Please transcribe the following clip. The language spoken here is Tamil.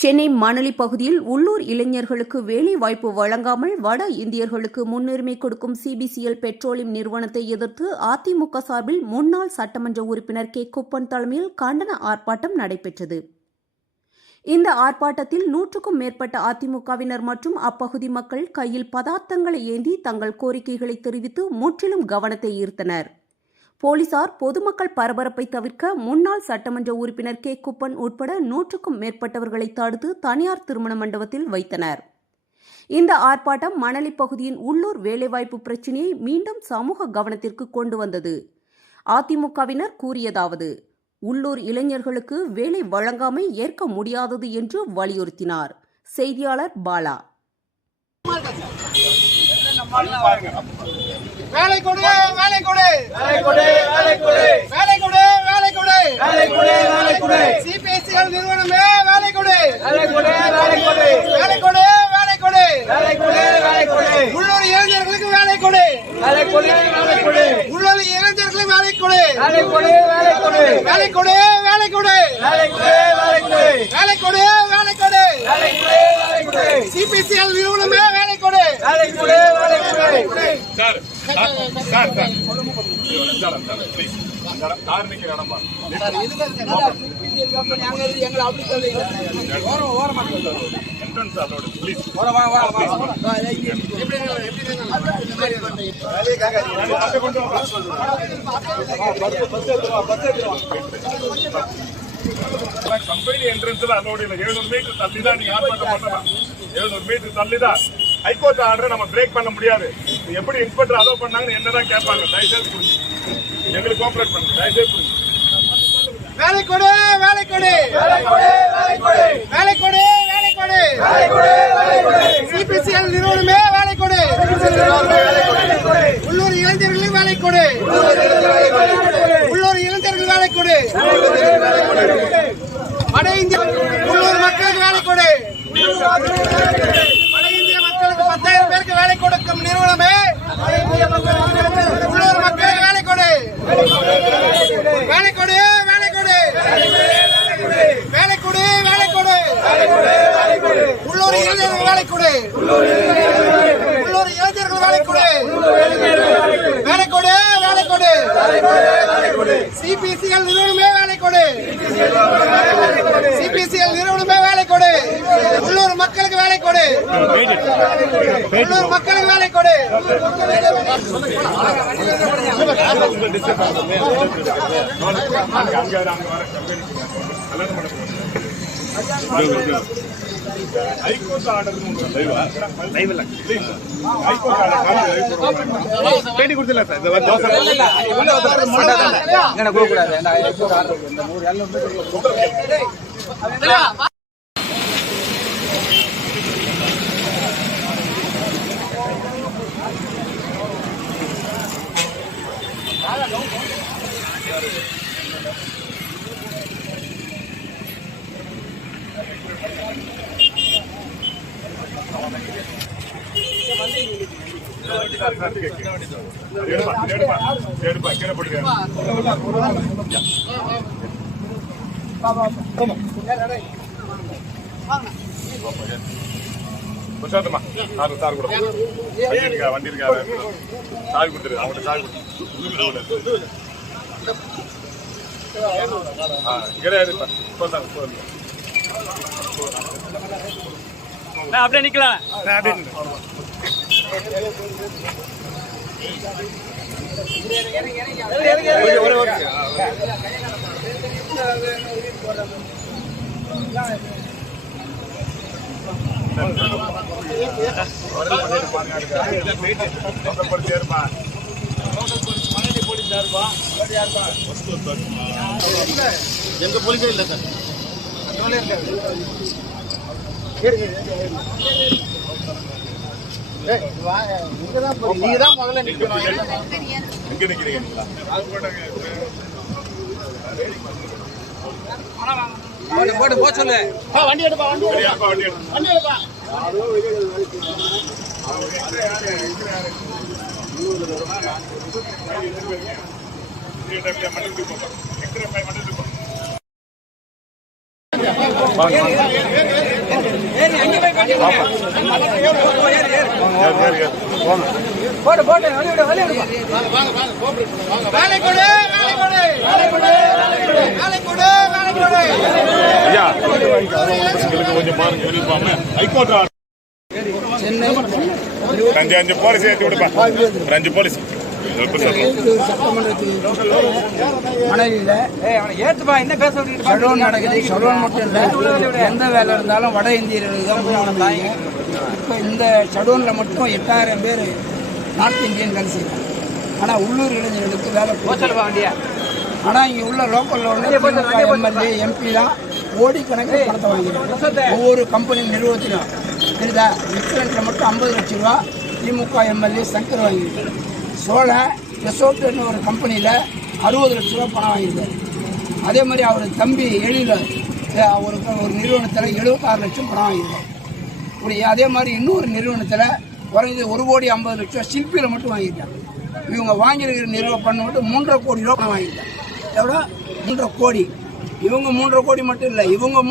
சென்னை மணலி பகுதியில் உள்ளூர் இளைஞர்களுக்கு வேலை வாய்ப்பு வழங்காமல் வட இந்தியர்களுக்கு முன்னுரிமை கொடுக்கும் சிபிசிஎல் பெட்ரோலியம் நிறுவனத்தை எதிர்த்து அதிமுக சார்பில் முன்னாள் சட்டமன்ற உறுப்பினர் கே. குப்பன் தலைமையில் கண்டன ஆர்ப்பாட்டம் நடைபெற்றது. இந்த ஆர்ப்பாட்டத்தில் நூற்றுக்கும் மேற்பட்ட அதிமுகவினர் மற்றும் அப்பகுதி மக்கள் கையில் பதார்த்தங்களை ஏந்தி தங்கள் கோரிக்கைகளை தெரிவித்து முற்றிலும் கவனத்தை ஈர்த்தனர். போலீசார் பொதுமக்கள் பரபரப்பை தவிர்க்க முன்னாள் சட்டமன்ற உறுப்பினர் கே. குப்பன் உட்பட நூற்றுக்கும் மேற்பட்டவர்களை தடுத்து தனியார் திருமண மண்டபத்தில் வைத்தனர். இந்த ஆர்ப்பாட்டம் மணலி பகுதியின் உள்ளூர் வேலைவாய்ப்பு பிரச்சினையை மீண்டும் சமூக கவனத்திற்கு கொண்டு வந்தது. அதிமுகவினர் கூறியதாவது உள்ளூர் இளைஞர்களுக்கு வேலை வழங்காமை ஏற்க முடியாதது என்று வலியுறுத்தினார். செய்தியாளர் பாலா. வேலை கொடு வேலை கொடு வேலை கொடு வேலை கொடு வேலை கொடு வேலை கொடு வேலை கொடு வேலை கொடு சிபிஎஸ்சிஎல் நிறுவனமே வேலை கொடு வேலை கொடு வேலை கொடு வேலை கொடு வேலை கொடு வேலை கொடு வேலை கொடு உள்ளூர் இளைஞர்களுக்கு வேலை கொடு வேலை கொடு வேலை கொடு உள்ளூர் இளைஞர்களுக்கு வேலை கொடு வேலை கொடு வேலை கொடு வேலை கொடு வேலை கொடு வேலை கொடு வேலை கொடு வேலை கொடு வேலை கொடு வேலை கொடு சிபிஎஸ்சிஎல் நிறுவனமே வேலை சார் சார் சார் காரணிக்கு இடமா என்ட்ரன்ஸ் அதோட ப்ளீஸ் வா வா வா வா. எப்படி எப்படி மீட்டர் தள்ளி தான் நீ ஆட் பண்ண மீட்டர் தள்ளி ஹைகோர்ட் ஆர்டரை நம்ம பிரேக் பண்ண முடியாது. எப்படி இன்ஸ்பெக்டர் அலோவ் பண்ணாங்கன்னு என்னதான் கேட்பாங்க. தயவுசெய்து புரிஞ்சு. எங்களுக்கு கோஆபரேட் பண்ணுங்க. தயவுசெய்து புரிஞ்சு. வேலை கொடு வேலை கொடு. வேலை கொடு வேலை கொடு. வேலை கொடு வேலை கொடு. வேலை கொடு வேலை கொடு. சிபிஎஸ்சிஎல் நிறுவனமே வேலை கொடு. உள்ளூர் இளைஞர்களுக்கு வேலை கொடு உள்ளூர் இளைஞர்களுக்கு வேலை கொடு வட இந்திய உள்ளூர் மக்களுக்கு வேலை கொடு வட இந்திய மக்களுக்கு பத்தாயிரம் பேருக்கு வேலை கொடுக்கும் நிறுவனமே உள்ளூர் மக்களுக்கு வேலை கொடு வேலை கொடு வேலை கொடு வேலை கொடு வேலை கொடு உள்ளூர் இளைஞர்கள் வேலை கொடு உள்ளூர் இளைஞர்கள் வேலை கொடு வேலை கொடு வேலை கொடு சிபிசிஎல் நிறுவனமே வேலை கொடு சிபிசிஎல் நிறுவனமே வேலை கொடு உள்ளூர் மக்களுக்கு வேலை கொடு உள்ளூர் மக்களுக்கு வேலை கொடு அங்க வர கல்யாணம் பண்ண ಹೈಕೋರ್ಟ್ ಆರ್ಡರ್ ಭೇಟಿ ಕೊಡ್ತಿಲ್ಲ ಸರ್ ಗೋಕುಳ ಮೂರು ಎಲ್ಲ பிரசாந்தம்மா சார் சார் கூட வண்டி இருக்கா வண்டி இருக்கா சாவி கொடுத்துரு அவங்கள்ட்ட சாவி கொடுத்து ஆ கிடையாது இப்போ தான் அப்படியே நிக்கலாம் அப்படியே எங்க போலீஸே இல்ல சார். நீங்க தான் முதல்ல நிக்கணும். எங்க நிக்கிறீங்க? போட்டு போக சொல்லு. வண்டி எடுப்பா வண்டி அப்பா வண்டி எடுத்து. வண்டி எடுப்பா. மண்டலத்துக்கு போங்க எக்ஸ்ரே மண்டலத்துக்கு போங்க ஏறு, ஏறு, ஏறு. போங்க. வேலை கொடு வேலை கொடு வேலை கொடு வேலை கொடு வேலை கொடு ஐயா எங்களுக்கு கொஞ்சம் பாருங்க யூனிஃபார்ம் ஹைகோர்ட் ஆர்டர். அஞ்சு அஞ்சு போலீஸ் ஏற்றி விடுப்பா அஞ்சு போலீஸ் பேச ஷடோன் நடக்குது. ஷடோன் மட்டும் இல்லை. எந்த வேலை இருந்தாலும் வட இந்தியர்களுக்கு தான் போய் இப்போ இந்த ஷடோனில் மட்டும் எட்டாயிரம் பேர் நார்த் இந்தியன் செய்யறாங்க ஆனால் உள்ளூர் இளைஞர்களுக்கு வேலை சொல்லுப்பா வண்டியா. ஆனால் இங்கே உள்ள லோக்கலில் உள்ள எம்எல்ஏ எம்பிலாம் கோடிக்கணக்கில் பணத்தை வாங்கிடுறாங்க ஒவ்வொரு கம்பெனி நிறுவனத்திலும். தெரியுதா? இன்சூரன்ஸில் மட்டும் ஐம்பது லட்ச ரூபா திமுக எம்எல்ஏ சங்கர் வாங்கியிருக்காரு சோழ ரெசோர்ட்னு ஒரு கம்பெனியில் அறுபது லட்ச ரூபா பணம் வாங்கியிருக்காரு. அதே மாதிரி அவர் தம்பி எழில ஒரு ஒரு நிறுவனத்தில் எழுபத்தாறு லட்சம் பணம் வாங்கியிருக்காரு. இப்படி அதே மாதிரி இன்னொரு நிறுவனத்தில் குறைஞ்சது ஒரு கோடி ஐம்பது லட்சம் சிற்பியில் சில்பியில் மட்டும் வாங்கியிருக்காங்க. இவங்க வாங்கியிருக்கிற நிறுவனம் பண்ண மட்டும் மூன்றரை கோடி ரூபா பணம் வாங்கியிருக்காங்க. எவ்வளோ? மூன்றரை கோடி. இவங்க மூன்றரை கோடி மட்டும் இல்லை இவங்க